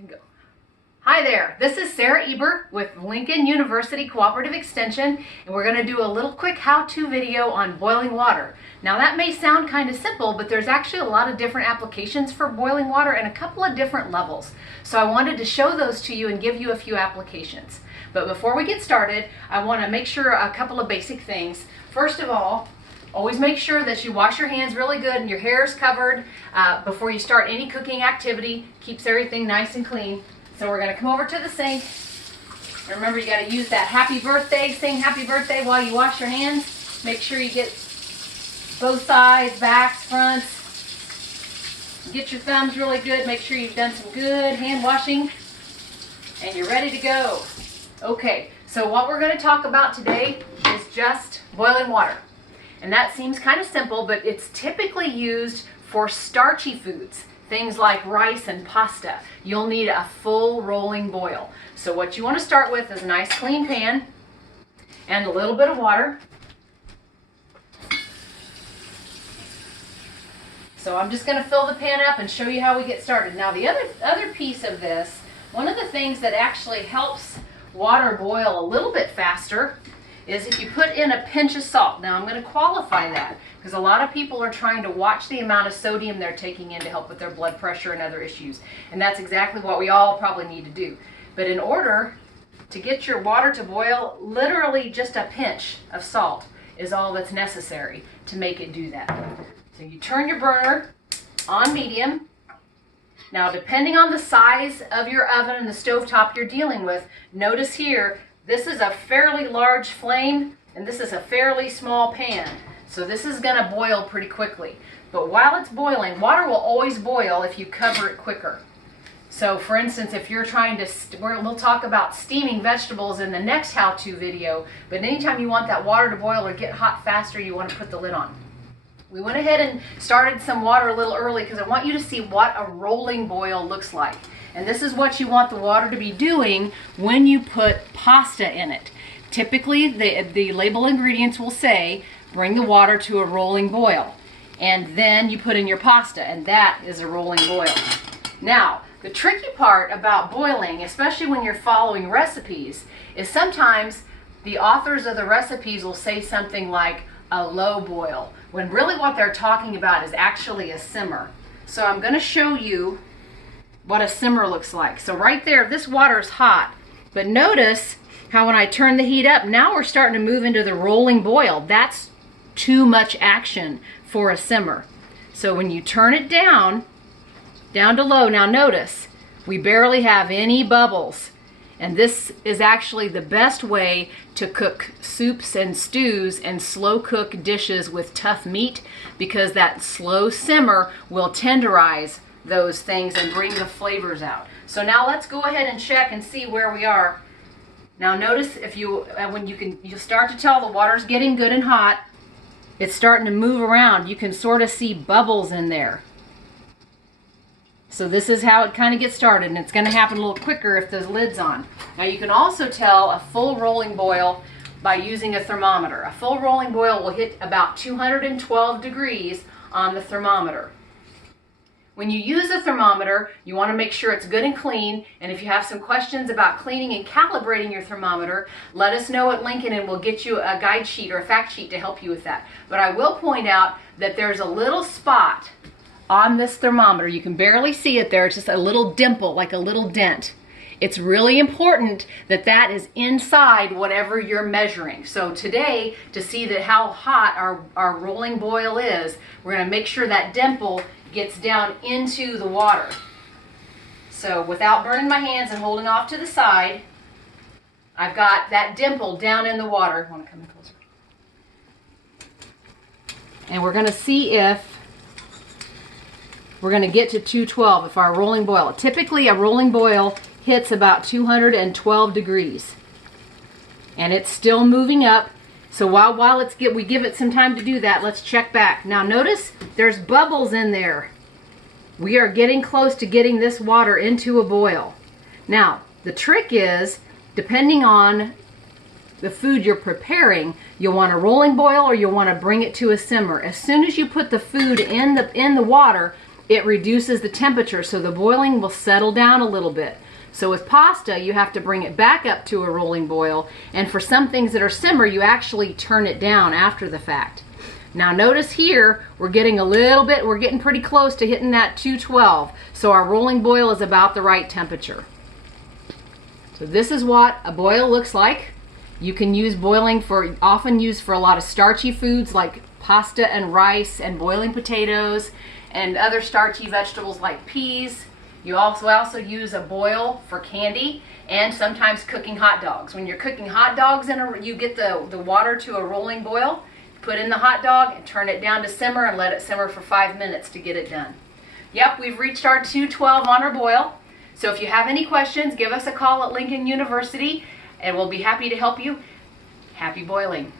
and go. Hi there, this is Sarah Eber with Lincoln University Cooperative Extension, and we're going to do a little quick how-to video on boiling water. Now that may sound kind of simple, but there's actually a lot of different applications for boiling water and a couple of different levels. So I wanted to show those to you and give you a few applications. But before we get started, I want to make sure a couple of basic things. First of all, always make sure that you wash your hands really good and your hair is covered before you start any cooking activity. Keeps everything nice and clean. So we're going to come over to the sink. Remember, you got to use that happy birthday, sing happy birthday while you wash your hands. Make sure you get both sides, backs, fronts. Get your thumbs really good. Make sure you've done some good hand washing. And you're ready to go. Okay, so what we're going to talk about today is just boiling water. And that seems kind of simple, but it's typically used for starchy foods. Things like rice and pasta. You'll need a full rolling boil. So what you want to start with is a nice clean pan and a little bit of water. So I'm just going to fill the pan up and show you how we get started. Now the other piece of this, one of the things that actually helps water boil a little bit faster is if you put in a pinch of salt. Now I'm going to qualify that because a lot of people are trying to watch the amount of sodium they're taking in to help with their blood pressure and other issues. And that's exactly what we all probably need to do. But in order to get your water to boil, literally just a pinch of salt is all that's necessary to make it do that. So you turn your burner on medium. Now depending on the size of your oven and the stovetop you're dealing with, notice here, this is a fairly large flame and this is a fairly small pan. So this is going to boil pretty quickly. But while it's boiling, water will always boil if you cover it quicker. So for instance, if you're trying to, we'll talk about steaming vegetables in the next how-to video, but anytime you want that water to boil or get hot faster, you want to put the lid on. We went ahead and started some water a little early because I want you to see what a rolling boil looks like. And this is what you want the water to be doing when you put pasta in it. Typically, the label ingredients will say, bring the water to a rolling boil. And then you put in your pasta, and that is a rolling boil. Now, the tricky part about boiling, especially when you're following recipes, is sometimes the authors of the recipes will say something like a low boil, when really what they're talking about is actually a simmer. So I'm going to show you what a simmer looks like. So right there, this water is hot, but notice how when I turn the heat up, now we're starting to move into the rolling boil. That's too much action for a simmer. So when you turn it down to low, now notice, we barely have any bubbles. And this is actually the best way to cook soups and stews and slow cook dishes with tough meat, because that slow simmer will tenderize those things and bring the flavors out. So now let's go ahead and check and see where we are. Now notice if you, you'll start to tell the water's getting good and hot. It's starting to move around. You can sort of see bubbles in there. So this is how it kind of gets started, and it's going to happen a little quicker if the lid's on. Now you can also tell a full rolling boil by using a thermometer. A full rolling boil will hit about 212 degrees on the thermometer. When you use a thermometer, you want to make sure it's good and clean, and if you have some questions about cleaning and calibrating your thermometer, let us know at Lincoln and we'll get you a guide sheet or a fact sheet to help you with that. But I will point out that there's a little spot on this thermometer. You can barely see it there. It's just a little dimple, like a little dent. It's really important that that is inside whatever you're measuring. So today, to see that how hot our rolling boil is, we're going to make sure that dimple gets down into the water. So without burning my hands and holding off to the side, I've got that dimple down in the water. I want to come in closer. And we're going to see if we're going to get to 212 if our rolling boil. Typically a rolling boil hits about 212 degrees. And it's still moving up. So while we give it some time to do that, let's check back. Now notice there's bubbles in there. We are getting close to getting this water into a boil. Now, the trick is, depending on the food you're preparing, you'll want a rolling boil or you'll want to bring it to a simmer. As soon as you put the food in the water, it reduces the temperature, so the boiling will settle down a little bit. So with pasta, you have to bring it back up to a rolling boil, and for some things that are simmer, you actually turn it down after the fact. Now notice here, we're getting pretty close to hitting that 212, so our rolling boil is about the right temperature. So this is what a boil looks like. You can use boiling often used for a lot of starchy foods like pasta and rice and boiling potatoes and other starchy vegetables like peas. You also use a boil for candy and sometimes cooking hot dogs. When you're cooking hot dogs, you get the water to a rolling boil, put in the hot dog and turn it down to simmer and let it simmer for 5 minutes to get it done. Yep, we've reached our 212 on our boil. So if you have any questions, give us a call at Lincoln University and we'll be happy to help you. Happy boiling.